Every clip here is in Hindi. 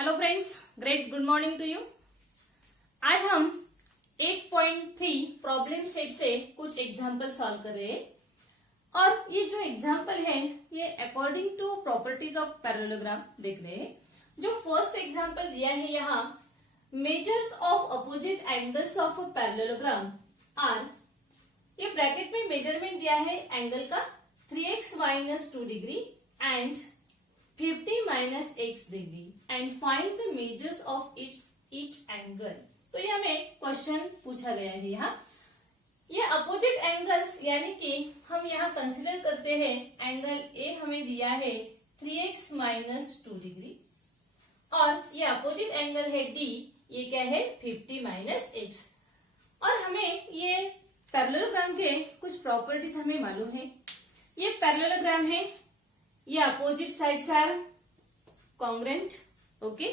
Hello friends, great good morning to you. आज हम 8.3 प्रॉब्लम सेट से कुछ एग्जाम्पल सॉल्व कर रहे हैं और ये जो एग्जाम्पल है ये according to properties of parallelogram देख रहे हैं। जो फर्स्ट एग्जाम्पल दिया है यहाँ, measures of opposite angles of a parallelogram are, ये ब्रैकेट में मेजरमेंट दिया है एंगल का 3x - 2 degree and 50 - x degree and find the measures of each angle. तो ये हमें क्वेश्चन पूछा गया है यहाँ। ये अपोजिट एंगल्स यानी कि हम यहाँ कंसिडर करते हैं एंगल ए हमें दिया है 3x - 2 डिग्री और ये अपोजिट एंगल है डी, ये क्या है 50 - x। और हमें ये पैरेललोग्राम के कुछ प्रॉपर्टीज हमें मालूम है। ये पैरेललोग्राम है, ये opposite sides are congruent, okay,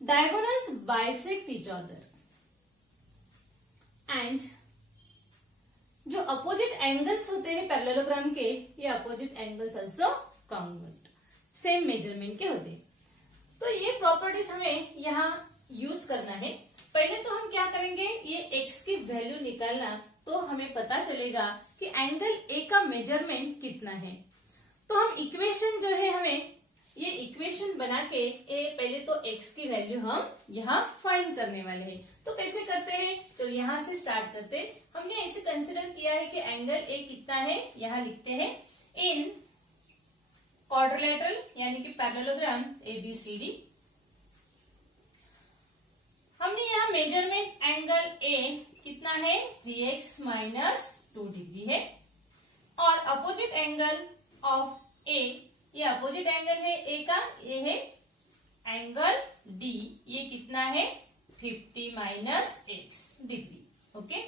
diagonals bisect each other and जो अपोजिट एंगल्स होते हैं पैरेललोग्राम के, ये opposite angles also congruent, same measurement के होते हैं। तो ये प्रॉपर्टीज हमें यहाँ यूज करना है। पहले तो हम क्या करेंगे, ये x की वैल्यू निकालना, तो हमें पता चलेगा कि एंगल a का मेजरमेंट कितना है। तो हम इक्वेशन जो है, हमें ये इक्वेशन बना के पहले तो x की वैल्यू हम यहाँ फाइंड करने वाले हैं। तो कैसे करते हैं, चलो यहाँ से स्टार्ट करते हैं। हमने ऐसे कंसिडर किया है कि एंगल a कितना है, यहाँ लिखते हैं इन क्वाड्रिलेटरल यानी कि पैरेललोग्राम ABCD। हमने यहाँ मेजरमेंट एंगल A कितना है 3x - 2 डिग्री है और अपोजिट एंगल ऑफ A, ये अपोजिट एंगल है A का, ये है एंगल D, ये कितना है 50 - x डिग्री, ओके।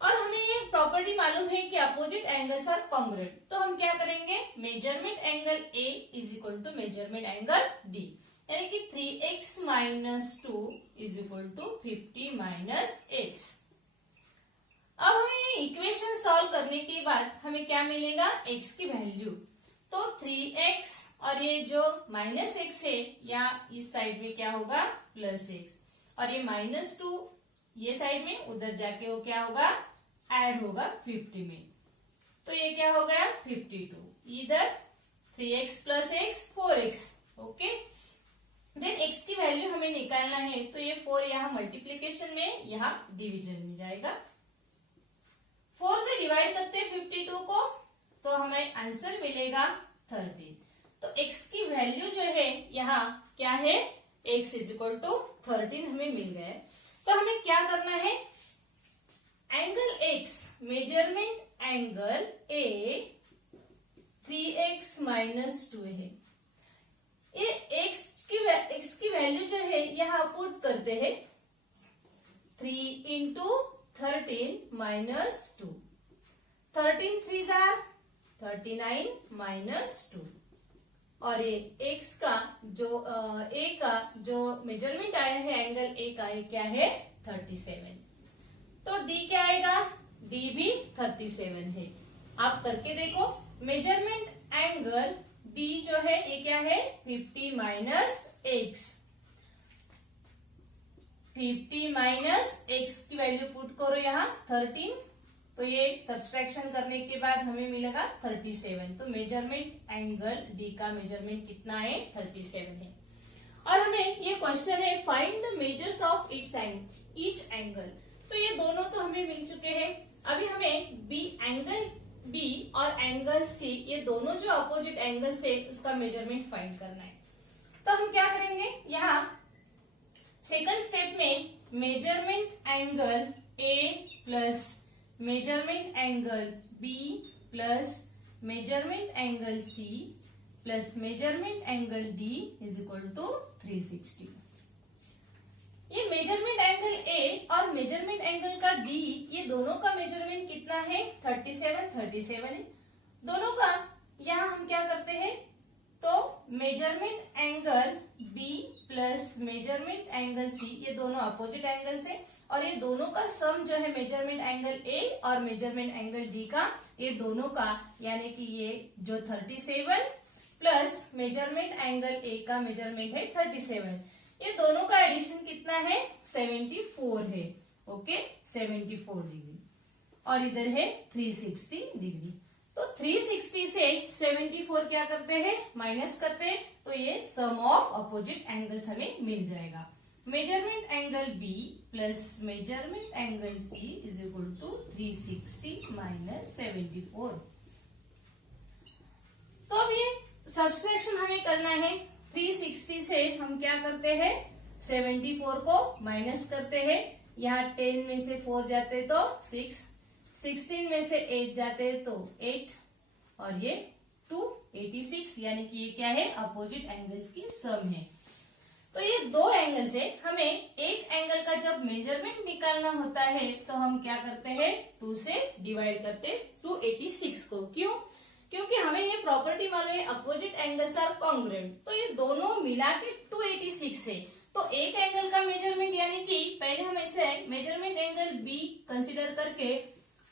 और हमें ये प्रॉपर्टी मालूम है कि अपोजिट एंगल्स आर कॉन्ग्रुएंट। तो हम क्या करेंगे, measurement angle A = measurement angle D, यानी कि 3x - 2 = 50 - x। अब हमें ये इक्वेशन सॉल्व करने के बाद हमें क्या मिलेगा, x की वैल्यू। तो 3x और ये जो -x है, या इस साइड में क्या होगा +x, और ये -2 ये साइड में, उधर जाके वो क्या होगा ऐड होगा 50 में। तो ये क्या हो गया 52, इधर 3x + x 4x, okay. Then x की वैल्यू हमें निकालना है, तो ये 4 यहाँ मल्टीप्लीकेशन में, यहाँ डिवीजन में जाएगा। 4 से डिवाइड करते हैं 52 को, तो हमें आंसर मिलेगा 13। तो x की वैल्यू जो है यहाँ क्या है, x = 13 हमें मिल गया है। तो हमें क्या करना है, angle x, measurement angle A 3x - 2 है। ये x की वैल्यू जो है यहाँ पुट करते हैं 3 × 13 - 2, 13 3s are 39 - 2, और ये x का जो a का जो मेजरमेंट आया है एंगल a का, ये क्या है 37। तो d क्या आएगा, d भी 37 है। आप करके देखो, मेजरमेंट एंगल d जो है ये क्या है 50 - x, 50 - x की वैल्यू पुट करो यहाँ 13, तो ये सब्सट्रैक्शन करने के बाद हमें मिलेगा 37। तो मेजरमेंट एंगल D का मेजरमेंट कितना है 37 है। और हमें ये क्वेश्चन है find the measures of each angle. तो ये दोनों तो हमें मिल चुके हैं। अभी हमें एंगल B और एंगल C, ये दोनों जो अपोजिट एंगल से उसका मेजरमेंट फाइंड करना है। तो हम क्या करेंगे, यहाँ सेकंड स्टेप में measurement angle A plus measurement angle B plus measurement angle C plus measurement angle D = 360। ये मेजरमेंट एंगल A और मेजरमेंट एंगल का D, ये दोनों का मेजरमेंट कितना है 37 है। दोनों का यहाँ हम क्या करते हैं, तो measurement angle B plus measurement angle C, ये दोनों अपोजिट एंगल्स है, और ये दोनों का सम जो है मेजरमेंट एंगल A और मेजरमेंट एंगल D का, ये दोनों का, यानी कि ये जो 37 प्लस मेजरमेंट एंगल ए का मेजरमेंट है 37, ये दोनों का एडिशन कितना है 74 है। ओके 74 डिग्री और इधर है 360 डिग्री। तो 360 से 74 क्या करते हैं माइनस करते हैं, तो ये सम ऑफ अपोजिट एंगल्स हमें मिल जाएगा। Measurement angle B plus measurement angle C is equal to 360 minus 74। तो अब ये सब्सट्रैक्शन हमें करना है। 360 से हम क्या करते हैं 74 को माइनस करते हैं, यहाँ 10 में से 4 जाते तो 6, 16 में से 8 जाते तो 8 और ये 286, यानी कि ये क्या है अपोजिट एंगल्स की सम है। तो ये दो एंगल से हमें एक एंगल का जब मेजरमेंट निकालना होता है तो हम क्या करते हैं 2 से डिवाइड करते 286 को। क्यों? क्योंकि हमें ये प्रॉपर्टी मालूम है अपोजिट एंगल्स आर कॉन्ग्रुएंट, तो ये दोनों मिला के 286 है। तो एक एंगल का मेजरमेंट यानी कि पहले हम ऐसे मेजरमेंट एंगल बी कंसिडर करके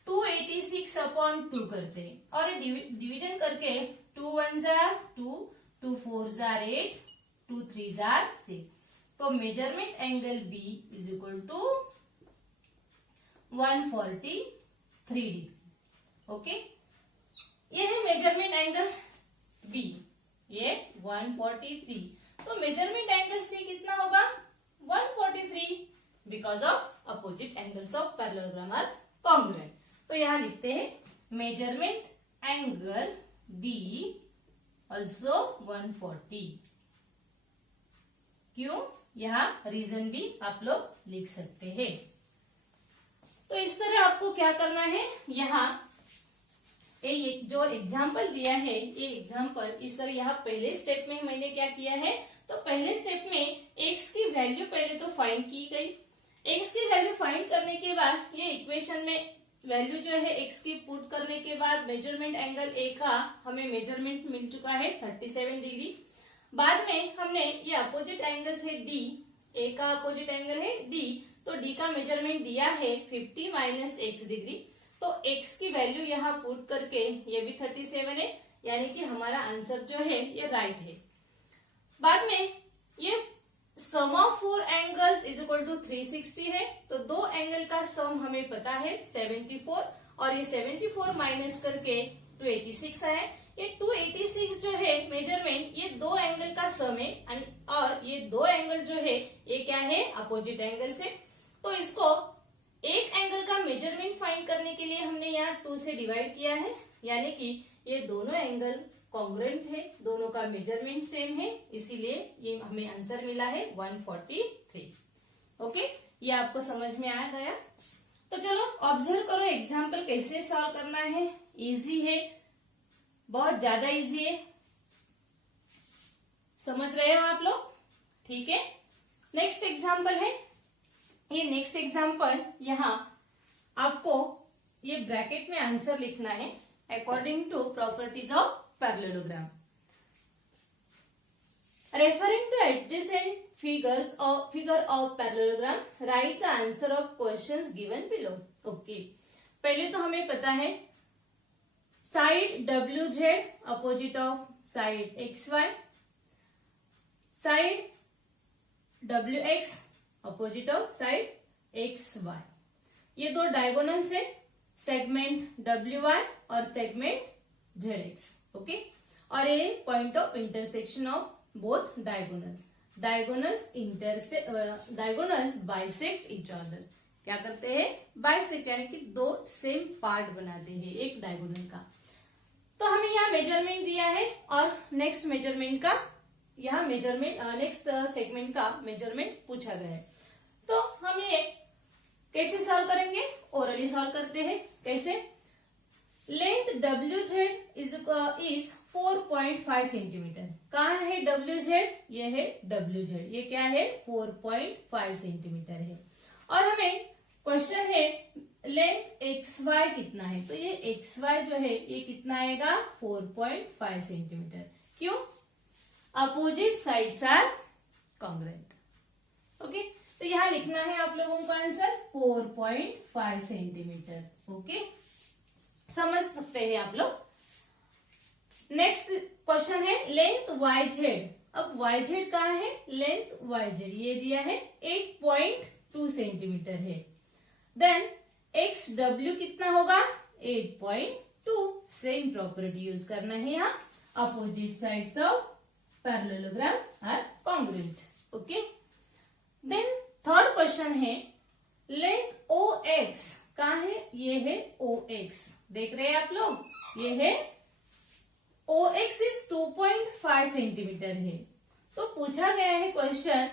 286 अपॉन 2 करते और डिवीजन करके 2 1 जार 2, 2 4 जार 8, 2 3 जार 6। तो measurement angle B is equal to 143 degree. Okay, ये है मेजरमेंट एंगल बी, ये 143। तो मेजरमेंट एंगल सी कितना होगा 143 because of opposite angles of parallelogram are congruent. तो यहां लिखते हैं मेजरमेंट एंगल डी ऑल्सो 140। क्यों? यहां रीजन भी आप लोग लिख सकते हैं। तो इस तरह आपको क्या करना है, यहाँ एक जो एग्जाम्पल दिया है ये एग्जाम्पल इस तरह यहाँ पहले स्टेप में मैंने क्या किया है, तो पहले स्टेप में x की वैल्यू पहले तो फाइंड की गई। x की वैल्यू फाइंड करने के बाद ये इक्वेशन में वैल्यू जो है x की पुट करने के बाद मेजरमेंट एंगल a का हमें मेजरमेंट मिल चुका है 37 डिग्री। बाद में हमने ये अपोजिट एंगल है d, a का अपोजिट एंगल है d, तो d का मेजरमेंट दिया है 50 माइनस x डिग्री। तो x की वैल्यू यहाँ पुट करके ये भी 37 है, यानी कि हमारा आंसर जो है ये राइट है। बाद में ये sum of 4 angles is equal to 360 है, तो दो एंगल का सम हमें पता है 74 और ये 74 माइनस करके 286 आया। ये 286 जो है मेजरमेंट ये दो एंगल का सम है और ये दो एंगल जो है ये क्या है अपोजिट एंगल से। तो इसको एक एंगल का मेजरमेंट फाइंड करने के लिए हमने यहाँ 2 से डिवाइड किया है, यानी कि ये दोनों एंगल कॉन्ग्रुएंट है, दोनों का मेजरमेंट सेम है, इसीलिए ये हमें आंसर मिला है 143। ओके, ये आपको समझ में आ गया। तो चलो ऑब्जर्व करो एग्जाम्पल कैसे सॉल्व करना है। इजी है, बहुत ज्यादा इजी है, समझ रहे हो आप लोग? ठीक है, नेक्स्ट एग्जाम्पल है। ये नेक्स्ट एग्जाम्पल यहाँ आपको ये ब्रैकेट में आंसर लिखना है according to properties of parallelogram. Referring to adjacent figure of parallelogram write the answer of questions given below. Okay, पहले तो हमें पता है side WZ opposite of side XY, side WX opposite of side XY। ये दो डायगोनल्स है, सेगमेंट WY और सेगमेंट ZX। ओके, और ये point of intersection of both diagonals. Diagonals bisect each other. क्या करते हैं? बाइसेक्ट, यानी कि दो सेम पार्ट बनाते हैं एक डायगोनल का। तो हमें यहाँ मेजरमेंट दिया है और नेक्स्ट मेजरमेंट का यहाँ मेजरमेंट नेक्स्ट सेगमेंट का मेजरमेंट पूछा गया है। तो हम ये कैसे सॉल्व करेंगे? ओरली सॉल्व करते हैं। कैसे? Length WZ is 4.5 centimetre. कहाँ है WZ? ये है WZ, ये क्या है 4.5 सेंटीमीटर है। और हमें क्वेश्चन है लेंथ XY कितना है, तो ये XY जो है ये कितना आएगा 4.5 सेंटीमीटर। क्यों? Opposite sides are congruent. Okay, तो यहां लिखना है आप लोगों का आंसर 4.5 सेंटीमीटर। ओके, समझ सकते हैं आप लोग। नेक्स्ट क्वेश्चन है लेंथ वाई जेड। अब वाई जेड कहाँ है, लेंथ वाई जेड ये दिया है 8.2 सेंटीमीटर है। देन एक्स डब्ल्यू कितना होगा 8.2। सेम प्रॉपर्टी यूज करना है यहाँ, opposite sides of parallelogram are congruent. Okay, then third question है लेंथ ओ एक्स कहाँ है, ये है ओ एक्स, देख रहे हैं आप लोग, ये है ओ एक्स इज 2.5 सेंटीमीटर है। तो पूछा गया है क्वेश्चन,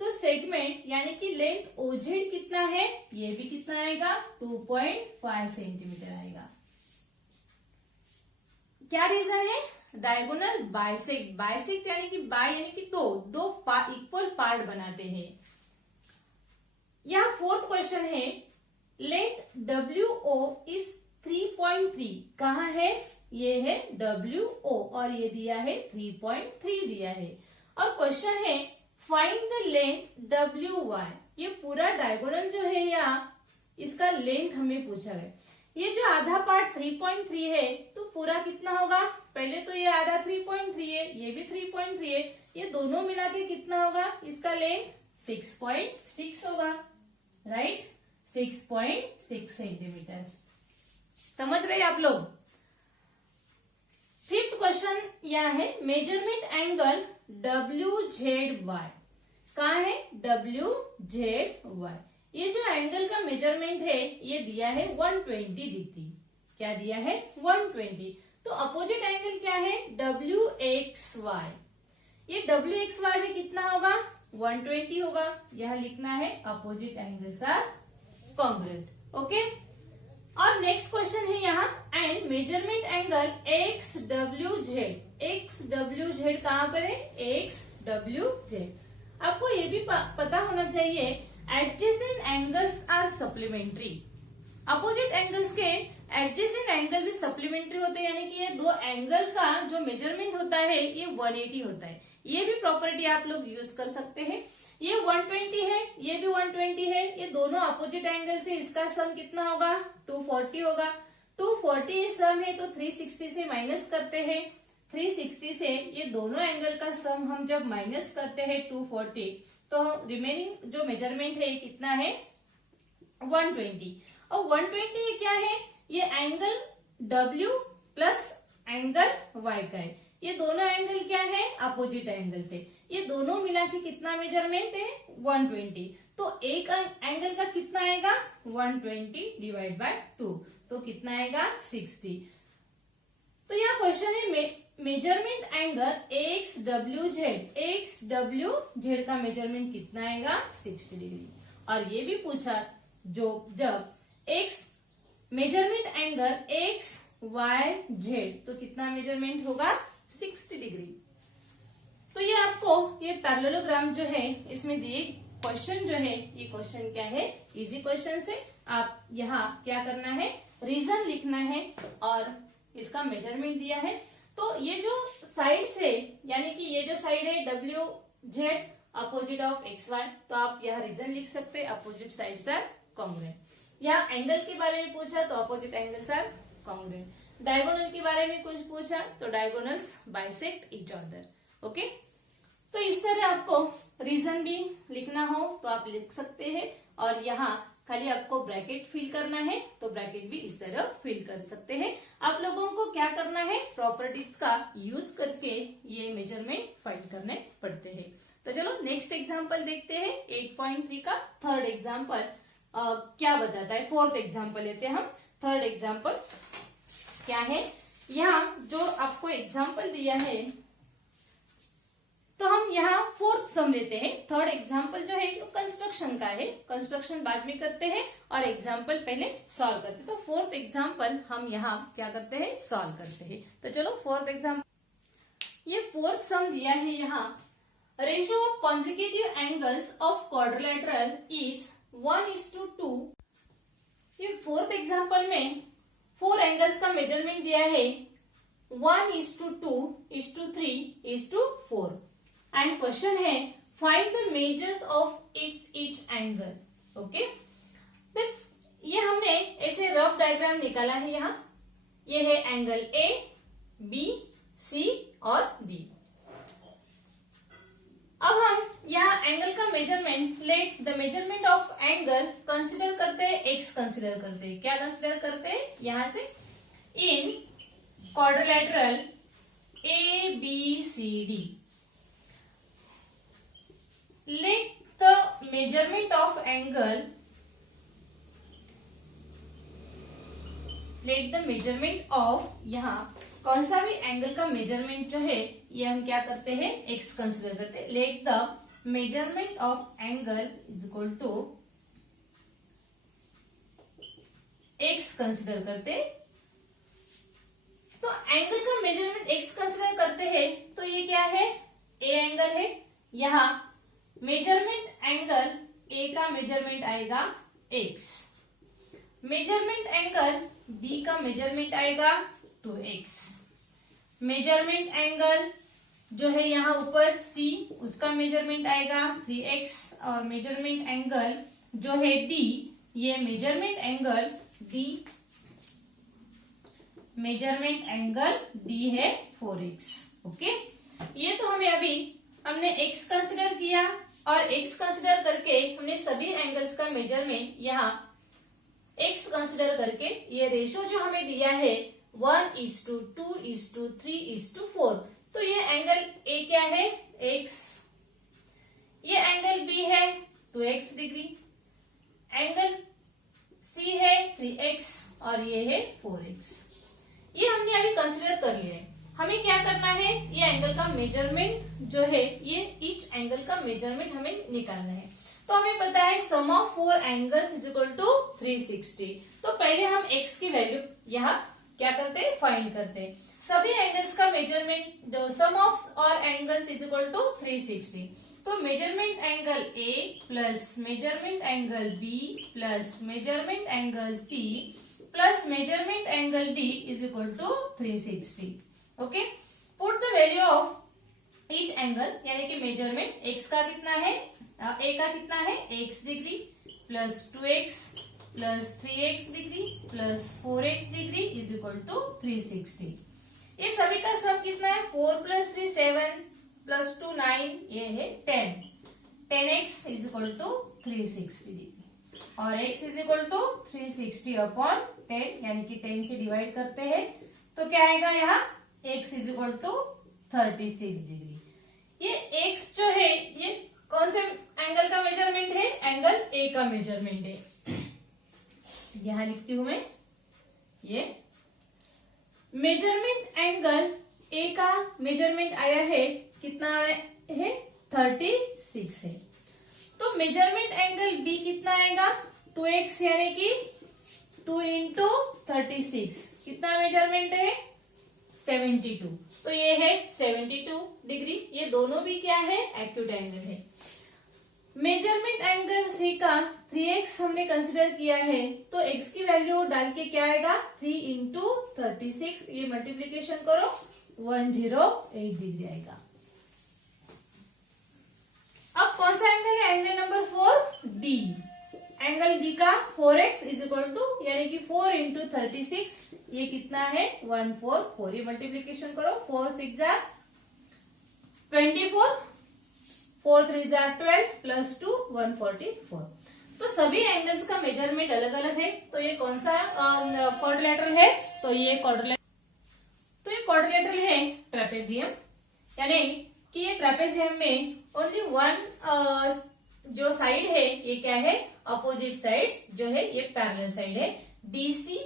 तो सेगमेंट यानी कि लेंथ ओजेड कितना है, ये भी कितना आएगा 2.5 सेंटीमीटर आएगा। क्या रीजन है, डायगोनल बाइसेक्ट, बाइसेक्ट यानी कि बाय यानी कि दो इक्वल पार्ट बनाते हैं। यहाँ फोर्थ क्वेश्चन है लेंथ डब्ल्यू ओ इज 3.3 कहाँ है, ये है डब्ल्यू ओ और ये दिया है 3.3 दिया है। और क्वेश्चन है find the length W Y, ये पूरा डायगोनल जो है यहाँ इसका लेंथ हमें पूछा है। ये जो आधा पार्ट 3.3 है तो पूरा कितना होगा, पहले तो ये आधा 3.3 है, ये भी 3.3 है, ये दोनों मिला के कितना होगा, इसका लेंथ 6.6 होगा, राइट, 6.6 सेंटीमीटर। समझ रहे आप लोग। फिफ्थ क्वेश्चन यह है measurement angle W Z Y कहाँ है, डब्ल्यू जेड वाई, ये जो एंगल का मेजरमेंट है ये दिया है 120 डिग्री। क्या दिया है 120। तो अपोजिट एंगल क्या है डब्ल्यू एक्स वाई, ये डब्ल्यू एक्स वाई में कितना होगा 120 होगा। यह लिखना है opposite angles are congruent. Okay, और नेक्स्ट क्वेश्चन है यहाँ and measurement angle X W Z, X W Z कहाँ पर है, एक्स डब्ल्यू जेड। आपको ये भी पता होना चाहिए adjacent angles are supplementary, opposite angles के एडजेसेंट एंगल भी सप्लीमेंट्री होते हैं, यानी कि ये दो एंगल का जो मेजरमेंट होता है ये 180 होता है। ये भी प्रॉपर्टी आप लोग यूज कर सकते हैं। ये 120 है, ये भी 120 है, ये दोनों अपोजिट एंगल से इसका सम कितना होगा 240 होगा। 240 सम है तो 360 से माइनस करते हैं, 360 से ये दोनों एंगल का सम हम जब माइनस करते हैं 240 तो रिमेनिंग जो मेजरमेंट है ये कितना है 120। और 120 क्या है, ये angle W plus angle Y का है, ये दोनों एंगल क्या है अपोजिट एंगल से, ये दोनों मिला के कितना मेजरमेंट है 120। तो एक एंगल का कितना आएगा 120 डिवाइड बाय 2 तो कितना आएगा 60। तो यहाँ क्वेश्चन है measurement angle X W Z, X W Z का मेजरमेंट कितना आएगा 60 डिग्री। और ये भी पूछा जो जब X measurement angle X Y Z तो कितना मेजरमेंट होगा 60 डिग्री। तो ये आपको ये पैरेललोग्राम जो है इसमें दिए क्वेश्चन जो है ये क्वेश्चन क्या है इजी क्वेश्चन से आप यहाँ क्या करना है रीजन लिखना है और इसका मेजरमेंट दिया है। तो ये जो साइड से यानी कि ये जो साइड है W Z opposite of X Y, तो आप यहाँ रीजन लिख सकते हैं अपोजिट साइड्स आर कॉन्ग्रुएंट। या एंगल के बारे में पूछा तो opposite angles are congruent. Diagonal के बारे में कुछ पूछा तो diagonals bisect each other. Okay, तो इस तरह आपको रीजन भी लिखना हो तो आप लिख सकते हैं और यहाँ खाली आपको ब्रैकेट फिल करना है तो ब्रैकेट भी इस तरह फिल कर सकते हैं। आप लोगों को क्या करना है प्रॉपर्टीज का यूज करके ये मेजरमेंट फाइंड करने पड़ते हैं। तो चलो नेक्स्ट एग्जांपल देखते हैं 8.3 का थर्ड एग्जांपल क्या बताता है। फोर्थ एग्जांपल लेते हैं हम। थर्ड एग्जांपल क्या है, यहाँ जो आपको एग्जांपल दिया है तो हम यहाँ फोर्थ सम लेते हैं। थर्ड एग्जाम्पल जो है कंस्ट्रक्शन का है, कंस्ट्रक्शन बाद में करते हैं और एग्जाम्पल पहले सॉल्व करते हैं। तो फोर्थ एग्जाम्पल हम यहाँ क्या करते हैं सॉल्व करते हैं। तो चलो फोर्थ एग्जाम्पल, ये फोर्थ सम दिया है यहाँ ratio of consecutive angles of quadrilateral is 1:2। ये फोर्थ एग्जाम्पल में 4 एंगल्स का मेजरमेंट दिया है 1:2:3:4 एंड क्वेश्चन है find the measures of each angle. Okay, तो ये हमने ऐसे रफ डायग्राम निकाला है। यहाँ ये है एंगल ए, बी, सी और डी। अब हम यहाँ एंगल का measurement, late the measurement of angle consider करते हैं, एक्स कंसिडर करते हैं। क्या कंसिडर करते हैं यहां से? In quadrilateral A B C D, let the measurement of angle, let the measurement of, यहाँ कौन सा भी एंगल का मेजरमेंट जो है ये हम क्या करते हैं? एक्स कंसिडर करते हैं। Let the measurement of angle is equal to X consider करते। तो एंगल का मेजरमेंट एक्स कंसिडर करते हैं तो ये क्या है? ए एंगल है। यहां मेजरमेंट एंगल ए का मेजरमेंट आएगा एक्स, मेजरमेंट एंगल बी का मेजरमेंट आएगा 2x, मेजरमेंट एंगल जो है यहाँ ऊपर C उसका मेजरमेंट आएगा 3x, और मेजरमेंट एंगल जो है D, ये measurement angle D, measurement angle D है 4x। ओके, ये तो हमें अभी हमने x कंसिडर किया, और x कंसिडर करके हमने सभी एंगल्स का मेजरमेंट यहाँ x कंसिडर करके ये रेशो जो हमें दिया है 1:2, 2:3, 4, तो ये एंगल A क्या है? x, ये एंगल B है 2x डिग्री, एंगल C है 3x और ये है 4x। ये हमने अभी कंसिडर कर लिया है। हमें क्या करना है? ये एंगल का मेजरमेंट जो है, ये ईच एंगल का मेजरमेंट हमें निकालना है। तो हमें पता है sum of 4 angles is equal to 360। तो पहले हम x की वैल्यू यहाँ क्या करते हैं? फाइंड करते हैं। सभी एंगल्स का मेजरमेंट, जो sum of all angles is equal to 360। तो measurement angle A plus measurement angle B plus measurement angle C plus measurement angle D is equal to 360। Okay, put the value of each angle, यानी कि मेजरमेंट x का कितना है? A का कितना है? x degree plus 2x plus 3x degree plus 4x degree is equal to 360। ये सभी का सम कितना है? 4 प्लस 3 7 प्लस 2 9, ये है 10, 10x is equal to 360 degree, और x is equal to 360 upon 10, यानी कि 10 से डिवाइड करते हैं तो क्या आएगा? यहाँ x is equal to 36 degree. ये x जो है ये कौन से एंगल का मेजरमेंट है? एंगल A का मेजरमेंट है। यहां लिखती हूं मैं, ये मेजरमेंट एंगल A का मेजरमेंट आया है, कितना है? 36 है। तो मेजरमेंट एंगल B कितना आएगा? 2x, यानी कि 2 इंटू 36, कितना मेजरमेंट है? 72। तो ये है 72 डिग्री। ये दोनों भी क्या है? एक्यूट एंगल है। मेजरमेंट एंगल C का 3x हमने कंसिडर किया है, तो x की वैल्यू डाल के क्या आएगा? 3 इंटू 36, ये मल्टीप्लीकेशन करो 108 डिग्री आएगा। अब कौन सा एंगल है? Angle number 4 D। Angle D का 4x इज इक्वल टू, यानी कि 4 इंटू 36, ये कितना है? 144, ये मल्टीप्लीकेशन करो 4 6 जा 24, 4 3 जा 12 प्लस 2 144। तो सभी एंगल्स का मेजरमेंट अलग अलग है। तो ये कौन सा क्वाड्रिलेटरल है? तो ये क्वाड्रिलेटरल है ट्रेपेजियम, यानी कि ये ट्रेपेजियम में ओनली वन जो साइड है ये क्या है? अपोजिट साइड जो है ये पैरेलल साइड है, DC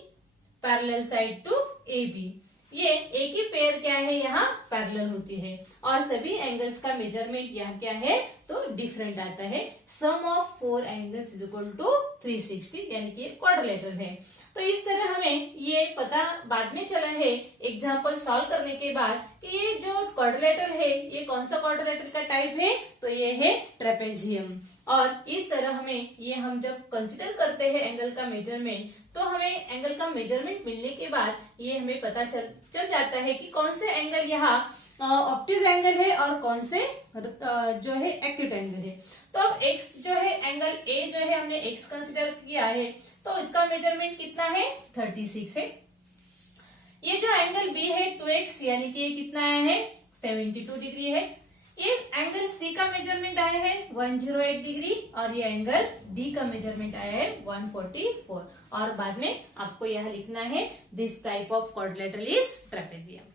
parallel side to AB। ये एक ही पेयर क्या है? यहाँ पैरेलल होती है, और सभी एंगल्स का मेजरमेंट यहाँ क्या है? तो डिफरेंट आता है। Sum of 4 angles is equal to 360, यानी कि क्वाड्रिलेटरल है। तो इस तरह हमें ये पता बाद में चला है एग्जाम्पल सॉल्व करने के बाद कि ये जो क्वाड्रिलेटरल है ये कौन सा क्वाड्रिलेटरल का टाइप है? तो ये है ट्रेपेजियम। और इस तरह हमें ये हम जब कंसिडर करते हैं एंगल का मेजरमेंट, तो हमें एंगल का मेजरमेंट मिलने के बाद ये हमें पता चल जाता है कि कौन से एंगल यहाँ ऑब्ट्यूज एंगल है और कौन से जो है एक्यूट एंगल है। तो अब x जो है एंगल A जो है हमने x कंसिडर किया है, तो इसका मेजरमेंट कितना है? 36 है। ये जो एंगल बी है 2x यानी कि ये कितना आया है 72 डिग्री है। ये एंगल सी का मेजरमेंट आया है 108 डिग्री और ये एंगल डी का मेजरमेंट आया है 144 और बाद में आपको यह लिखना है this type of quadrilateral is trapezium.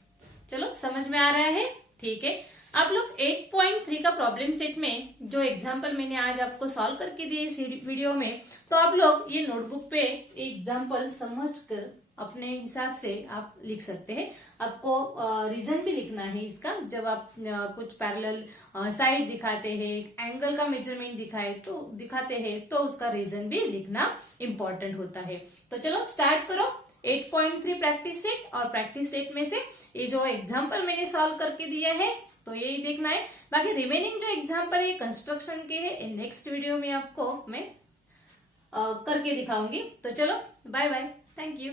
चलो समझ में आ रहा है, ठीक है। आप लोग 8.3 का प्रॉब्लम सेट में जो एग्जाम्पल मैंने आज आपको सॉल्व करके दिए इस वीडियो में, तो आप लोग ये नोटबुक पे एग्जाम्पल समझकर अपने हिसाब से आप लिख सकते हैं। आपको रीजन भी लिखना है इसका, जब आप कुछ पैरेलल साइड दिखाते हैं, एंगल का मेजरमेंट दिखाते हैं तो उसका रीजन भी लिखना इम्पोर्टेंट होता है। तो चलो स्टार्ट करो 8.3 प्रैक्टिस सेट, और प्रैक्टिस सेट में से ये जो एग्जाम्पल मैंने सॉल्व करके दिया है तो यही देखना है। बाकी रिमेनिंग जो एग्जाम्पल है कंस्ट्रक्शन के है, नेक्स्ट वीडियो में आपको मैं करके दिखाऊंगी। तो चलो बाय बाय, थैंक यू।